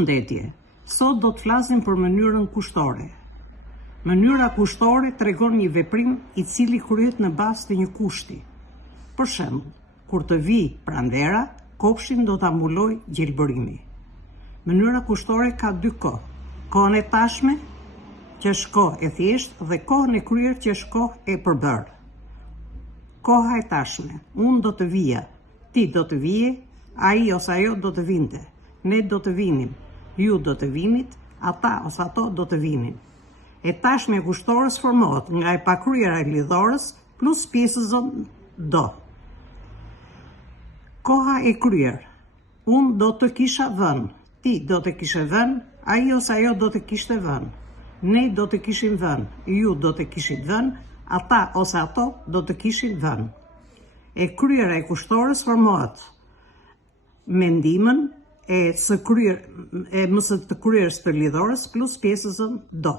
Përshëndetje. Sot do të flasim për mënyrën kushtore. Mënyra kushtore tregon një veprim i cili kryhet në bazë të një kushti. Për shembull, kur të vi pranvera, kopshin do ta mbuloj gjelbërimi. Mënyra kushtore ka dy kohë: kohën e tashme, që është kohë e thjeshtë, dhe kohën e kryer, që është kohë e përbërë. Koha e tashme: unë do të vija, ti do të vije, ai ose ajo do të vinte, ne do të vinim, ju do të vinit, ata ose ato do të vinin. E tashme e kushtorës formohet nga e pakryera e lidhorës plus pjesëzon do. Koha e kryer: unë do të kisha vënë, ti do të kishe vënë, ai ose ajo do të kishte vënë, ne do të kishim vënë, ju do të kishit vënë, ata ose ato do të kishin vënë. E kryera e kushtorës formohet me ndihmën e mësë të kryerës të lidhorës plus pjesëzon do.